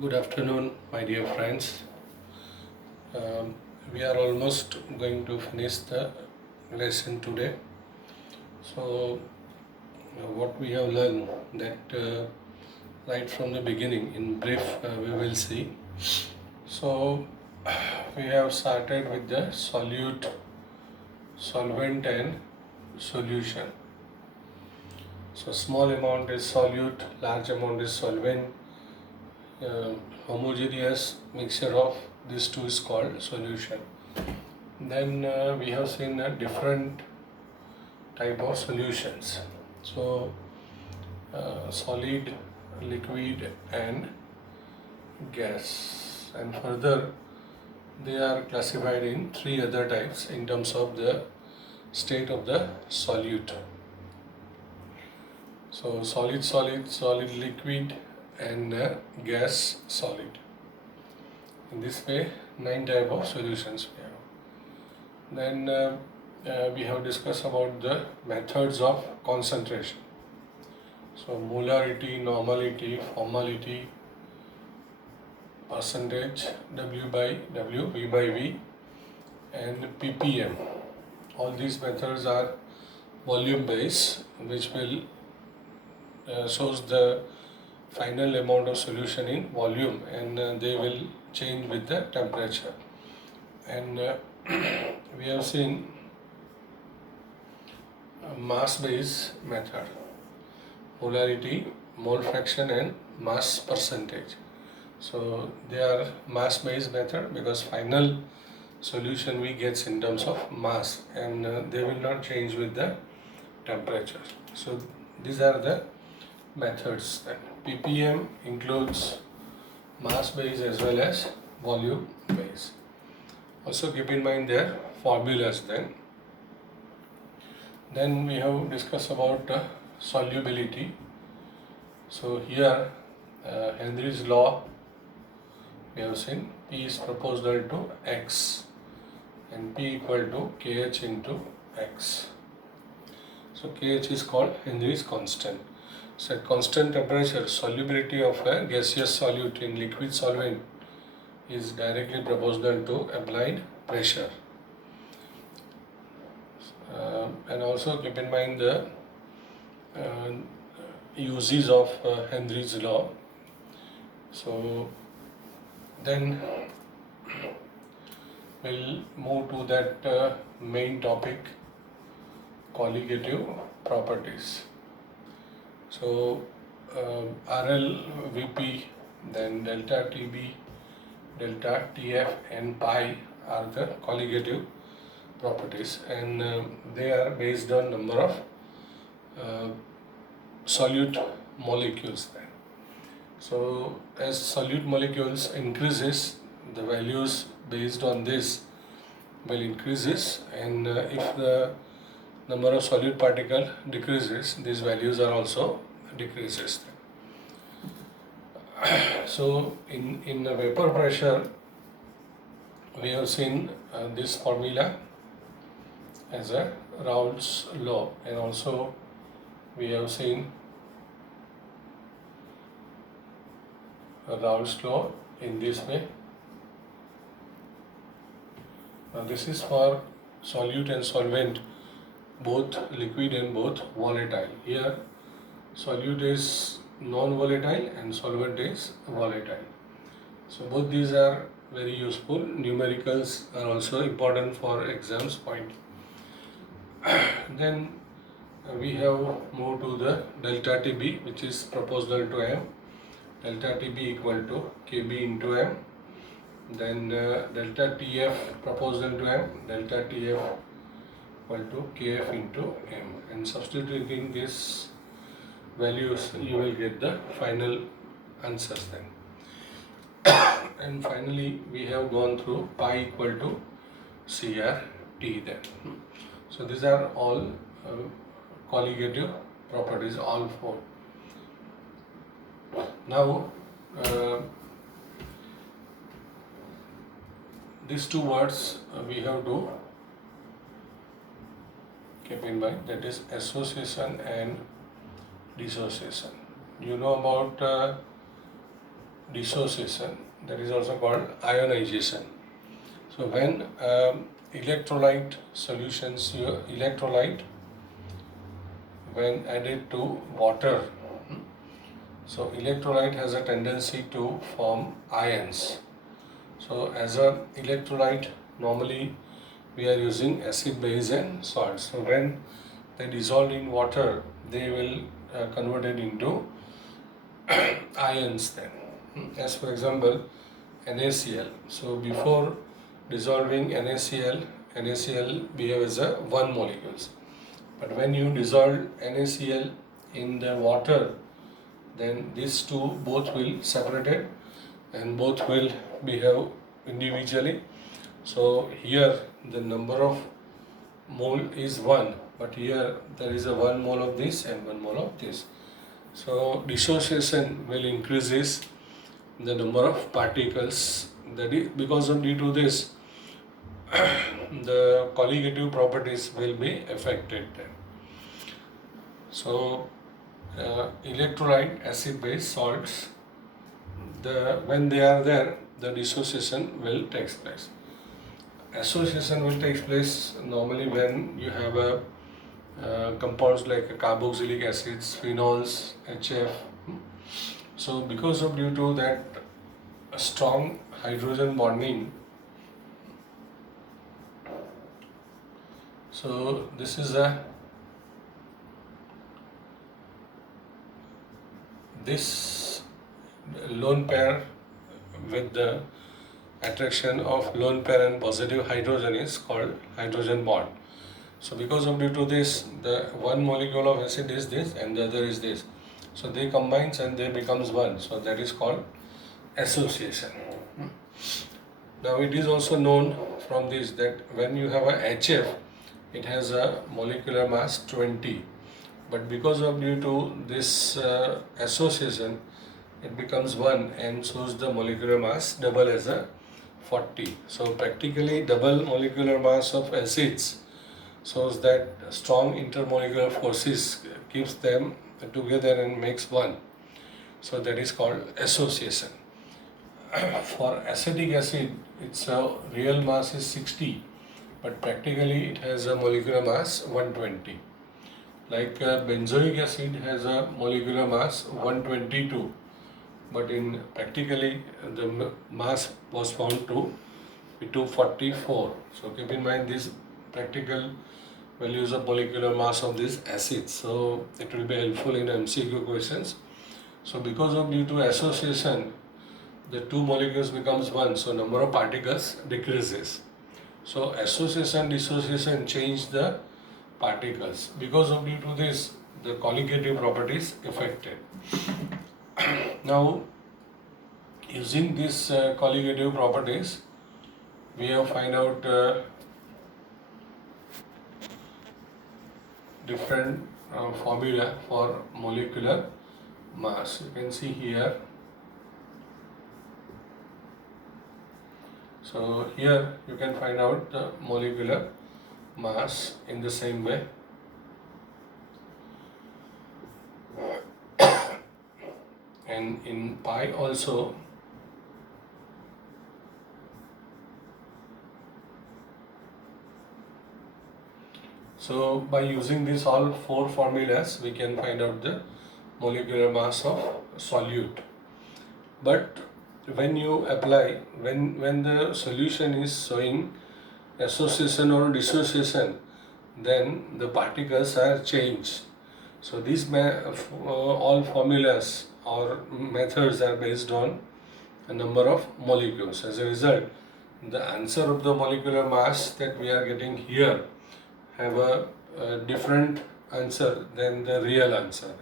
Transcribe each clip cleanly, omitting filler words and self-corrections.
Good afternoon, my dear friends. Um, we are almost going to finish the lesson today. So, what we have learned that right from the beginning, in brief, we will see. So, we have started with the solute, solvent, and solution. So, small amount is solute, large amount is solvent. Uh, Homogeneous mixture of these two is called solution. Then we have seen different type of solutions. So solid, liquid, and gas. And further, they are classified in three other types in terms of the state of the solute. So solid liquid, and gas solid. In this way, 9 type of solutions we have. Then we have discussed about the methods of concentration. So molarity, normality, formality, percentage, W by W, V by V, and ppm. All these methods are volume based, which will shows the final amount of solution in volume, and they will change with the temperature. And we have seen mass based method, molarity, mole fraction, and mass percentage. So they are mass based method because final solution we get in terms of mass, and they will not change with the temperature. So these are the methods. Then ppm includes mass based as well as volume based. Also keep in mind their formulas. Then we have discussed about solubility. So here Henry's law, we have seen P is proportional to X, and P equal to KH into X. So KH is called Henry's constant. So at constant temperature, solubility of a gaseous solute in liquid solvent is directly proportional to applied pressure. And also keep in mind the uses of Henry's law. So then we'll move to that main topic, colligative properties. So RL, Vp, then delta Tb, delta Tf, and pi are the colligative properties, and they are based on number of solute molecules. Then, so as solute molecules increases, the values based on this will increases, and if the number of solute particle decreases, these values are also decreases. So in vapor pressure, we have seen this formula as a Raoult's law, and also we have seen Raoult's law in this way. Now this is for solute and solvent, both liquid and both volatile. Here solute is non-volatile and solvent is volatile. So both these are very useful. Numericals are also important for exams point. Then we have moved to the delta Tb, which is proportional to m. Delta Tb equal to Kb into m. Then delta Tf proportional to m, delta Tf equal to Kf into m. And substituting these values, you will get the final answers then. And finally, we have gone through pi equal to CRT then. So these are all colligative properties, all four. Now, these two words we have to keep in mind, that is association and dissociation. You know about dissociation, that is also called ionization. So when electrolyte solutions, your electrolyte when added to water, so electrolyte has a tendency to form ions. So as a electrolyte, normally we are using acid, base and salts. So when they dissolve in water, they will convert it into ions then. As for example, NaCl. So before dissolving NaCl, NaCl behave as a one molecules. But when you dissolve NaCl in the water, then these two both will separated and both will behave individually. So here the number of mole is 1, but here there is a 1 mole of this and 1 mole of this. So dissociation will increases the number of particles. That is because of due to this the colligative properties will be affected. So electrolyte, acid, base, salts, when they are there, the dissociation will take place. Association will take place normally when you have a compounds like carboxylic acids, phenols, HF. So because of due to that strong hydrogen bonding, so this is this lone pair with the attraction of lone pair and positive hydrogen is called hydrogen bond. So because of due to this, the one molecule of acid is this and the other is this. So they combines and they becomes one. So that is called association. Now it is also known from this that when you have a HF, it has a molecular mass 20. But because of due to this association, it becomes 1 and shows the molecular mass double as a 40. So practically double molecular mass of acids shows that strong intermolecular forces keeps them together and makes 1. So that is called association. For acetic acid, its real mass is 60, but practically it has a molecular mass 120. Like benzoic acid has a molecular mass 122, but in practically the mass was found to be 244. So keep in mind these practical values of molecular mass of these acids. So it will be helpful in MCQ questions. So because of due to association, the two molecules becomes 1, so number of particles decreases. So association, dissociation change the particles. Because of due to this, the colligative properties affected. Now, using these colligative properties, we have find out different formula for molecular mass. You can see here. So here you can find out the molecular mass in the same way. And in pi also, so by using these all 4 formulas, we can find out the molecular mass of solute. But when you apply, when the solution is showing association or dissociation, then the particles are changed. So these all formulas or methods are based on a number of molecules. As a result, the answer of the molecular mass that we are getting here have a different answer than the real answer.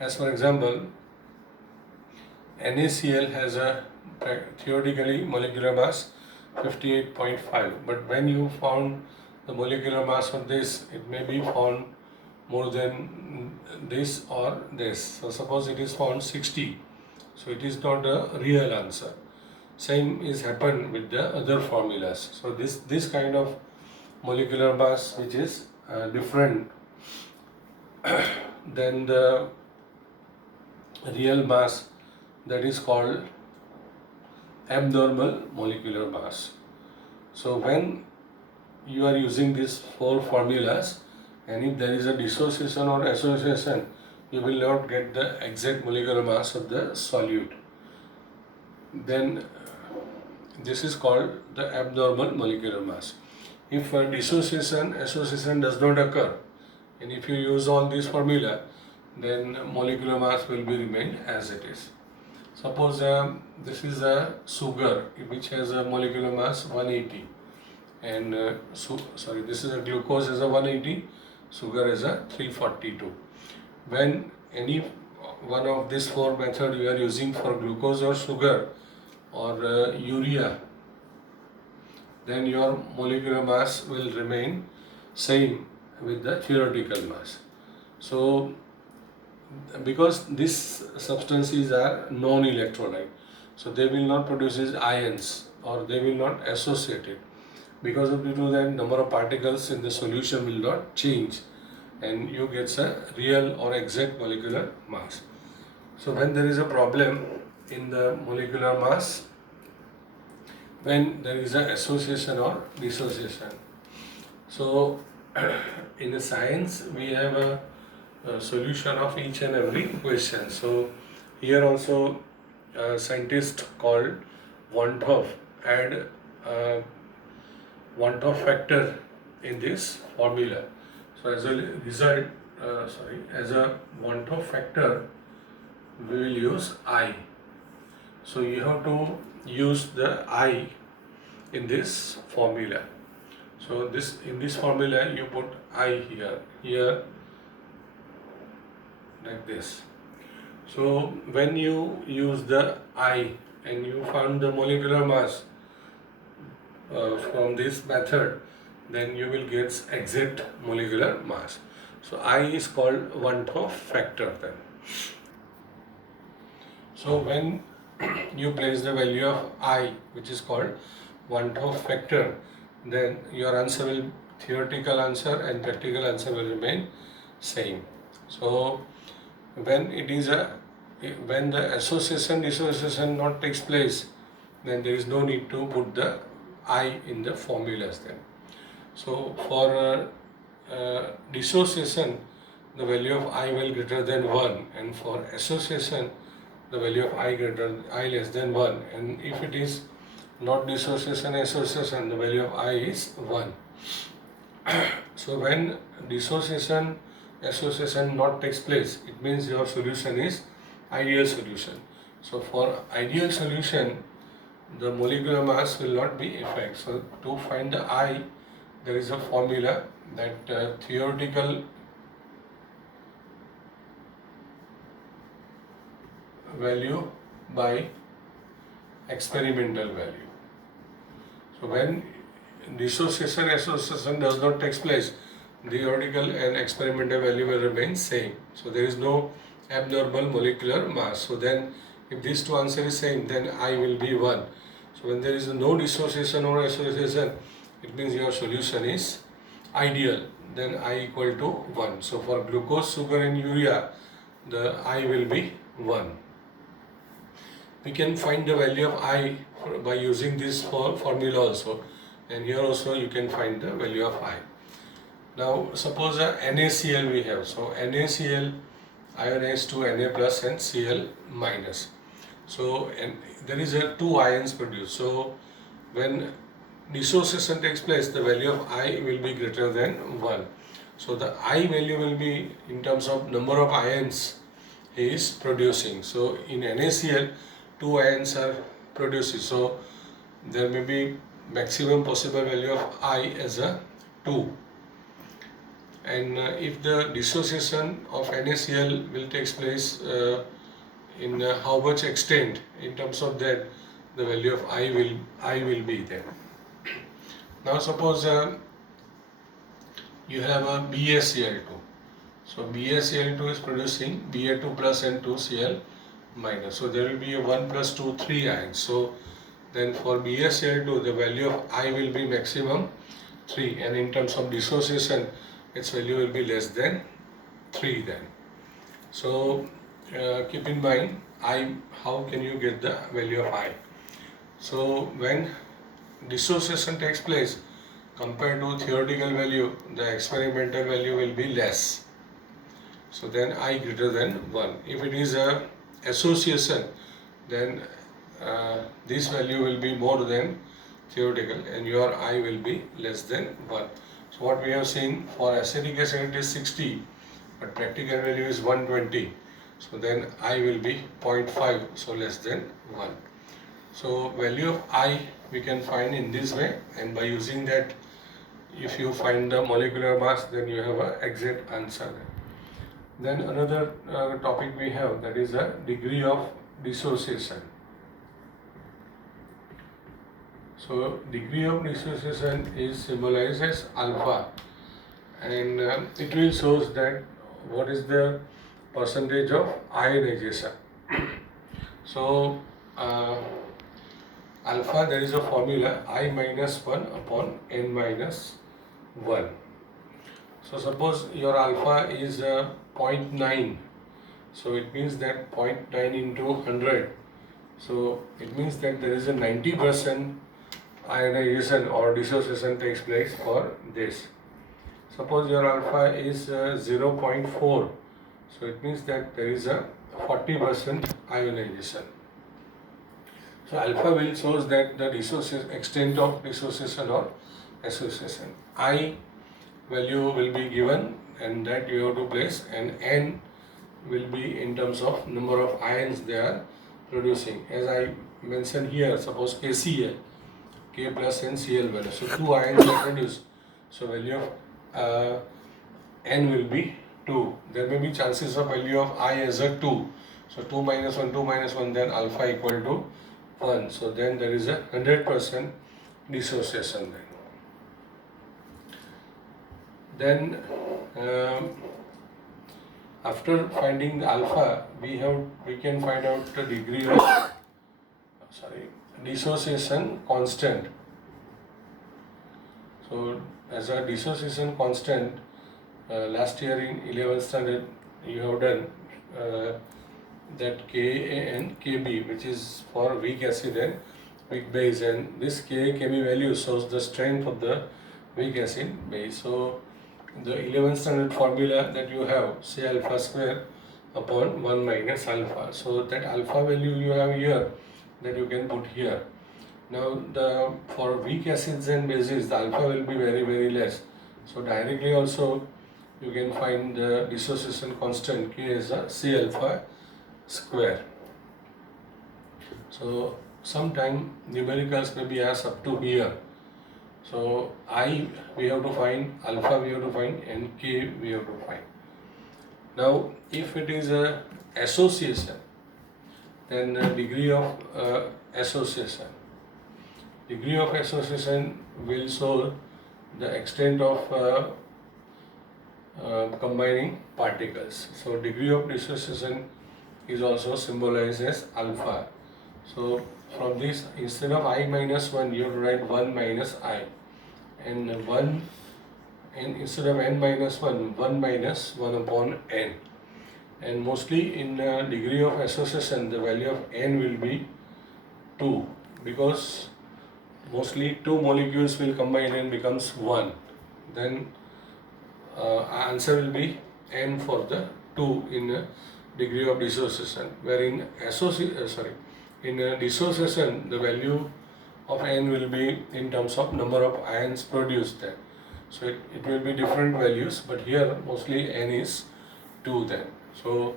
As for example, NaCl has a theoretically molecular mass 58.5, but when you found the molecular mass of this, it may be found more than this or this. So suppose it is found 60, so it is not a real answer. Same is happened with the other formulas. So this kind of molecular mass which is different than the real mass that is called abnormal molecular mass. So when you are using these four formulas, and if there is a dissociation or association, you will not get the exact molecular mass of the solute. Then this is called the abnormal molecular mass. If dissociation, association does not occur, and if you use all these formula, then molecular mass will be remain as it is. Suppose this is a sugar which has a molecular mass 180, and this is a glucose is a 180, sugar is a 342. When any one of these four methods you are using for glucose or sugar or urea, then your molecular mass will remain same with the theoretical mass. So because these substances are non-electrolyte, so they will not produce ions or they will not associate it. Because of due to that, number of particles in the solution will not change, and you get a real or exact molecular mass. So when there is a problem in the molecular mass, when there is an association or dissociation. So in the science we have a solution of each and every question. So here also a scientist called Van 't Hoff add Van 't Hoff factor in this formula. So as a result, as a Van 't Hoff factor, we will use I. So you have to use the I in this formula. So in this formula you put I here like this. So when you use the I and you found the molecular mass from this method, then you will get exact molecular mass. So I is called Van 't Hoff factor then. So when you place the value of I, which is called Van 't Hoff factor, then your answer will, theoretical answer and practical answer will remain same. So when when the association dissociation not takes place, then there is no need to put the I in the formulas then. So for dissociation, the value of I will greater than 1, and for association the value of I less than 1, and if it is not dissociation association, the value of I is 1. So when dissociation association not takes place, it means your solution is ideal solution. So for ideal solution, the molecular mass will not be effect. So to find the I, there is a formula that theoretical value by experimental value. So when dissociation association does not take place, theoretical and experimental value will remain same. So there is no abnormal molecular mass. So then if these two answers is same, then I will be 1. So when there is no dissociation or association, it means your solution is ideal. Then I equal to 1. So for glucose, sugar and urea, the I will be 1. We can find the value of I by using this formula also, and here also you can find the value of I. Now suppose a NaCl we have. So NaCl ionized to Na plus and Cl minus. So there is a 2 ions produced. So when dissociation takes place, the value of I will be greater than 1. So the I value will be in terms of number of ions he is producing. So in NaCl, 2 ions are produced. So there may be maximum possible value of I as a 2. And if the dissociation of NaCl will take place in how much extent, in terms of that, the value of I will be there. Now suppose you have a BaCl2. So BaCl2 is producing Ba2 plus and 2Cl minus. So there will be a 1 plus 2, 3 ions. So then for BaCl2, the value of I will be maximum 3, and in terms of dissociation, its value will be less than 3 then. So keep in mind, I, how can you get the value of I? So when dissociation takes place, compared to theoretical value, the experimental value will be less. So then I greater than 1. If it is a association, then this value will be more than theoretical and your I will be less than 1. So what we have seen, for acetic acid it is 60, but practical value is 120. So then I will be 0.5, so less than 1. So value of I we can find in this way, and by using that, if you find the molecular mass, then you have an exact answer. Then another topic we have, that is the degree of dissociation. So degree of dissociation is symbolized as alpha, and it will shows that what is the percentage of ionization. So alpha, there is a formula I minus 1 upon n minus 1. So suppose your alpha is 0.9, so it means that 0.9 into 100, so it means that there is a 90% ionization or dissociation takes place for this. Suppose your alpha is 0.4, so it means that there is a 40% ionization. So alpha will shows that the extent of dissociation or association. I value will be given, and that you have to place, and n will be in terms of number of ions they are producing. As I mentioned here, suppose KCl, K plus and Cl value. So 2 ions are produced. So value of n will be 2. There may be chances of value of I as a 2. So 2 minus 1, then alpha equal to 1. So then there is a 100% dissociation then. Then after finding the alpha, we can find out the degree of dissociation constant. So as a dissociation constant, last year in 11th standard you have done that Ka and Kb, which is for weak acid and weak base, and this Ka Kb value shows the strength of the weak acid base. So the 11th standard formula that you have, say alpha square upon 1 minus alpha. So that alpha value you have here, that you can put here. Now for weak acids and bases, the alpha will be very, very less. So directly also you can find the dissociation constant K as a C alpha square. So sometime numericals may be asked up to here. So I we have to find, alpha we have to find, and K we have to find. Now if it is a association, then the degree of association. Degree of association will show the extent of combining particles. So degree of dissociation is also symbolized as alpha. So from this, instead of I minus 1, you have to write 1 minus I, and instead of n minus 1, 1 minus 1 upon n. And mostly in degree of association, the value of n will be 2, because mostly 2 molecules will combine and becomes 1. Then answer will be n for the 2 in degree of dissociation, where in dissociation the value of n will be in terms of number of ions produced there. So it will be different values, but here mostly n is 2 then. So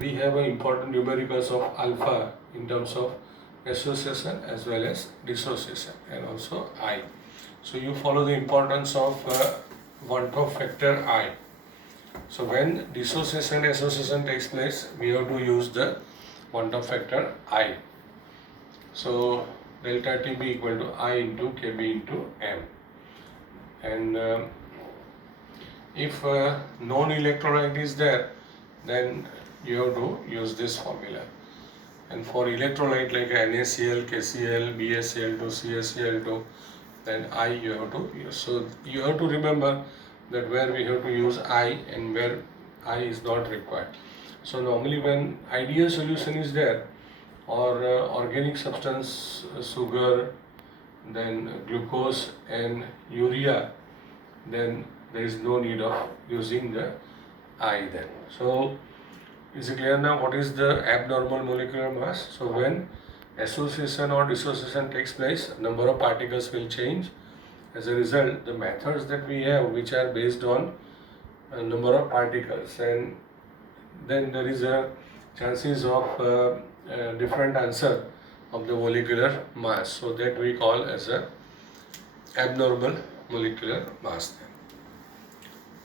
we have an important numericals of alpha in terms of association as well as dissociation, and also I. So you follow the importance of Van 't Hoff factor I. So when dissociation association takes place, we have to use the Van 't Hoff factor I. So delta T be equal to I into Kb into M. And if known electrolyte is there, then you have to use this formula. And for electrolyte like NaCl, KCl, BaCl2, CaCl2, then I you have to use. So you have to remember that where we have to use I and where I is not required. So normally when ideal solution is there, or organic substance, sugar, then glucose and urea, then there is no need of using the I then. So is it clear now what is the abnormal molecular mass? So when association or dissociation takes place, number of particles will change. As a result, the methods that we have, which are based on number of particles, and then there is a chances of different answer of the molecular mass. So that we call as a abnormal molecular mass.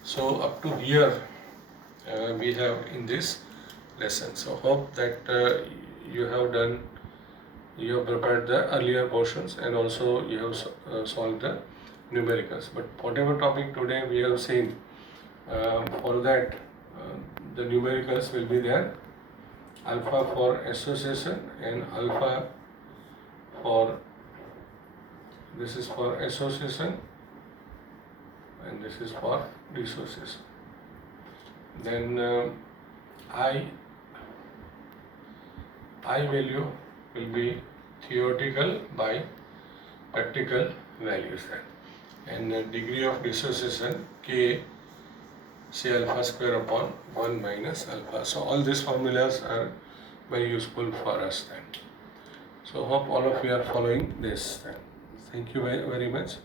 So up to here we have in this lesson. So hope that you have prepared the earlier portions, and also you have solved the numericals. But whatever topic today we have seen, for that the numericals will be there. Alpha for association and alpha for, this is for association and this is for dissociation. Then I value will be theoretical by practical values then. And degree of dissociation K C alpha square upon 1 minus alpha. So all these formulas are very useful for us then. So hope all of you are following this then. Thank you very, very much.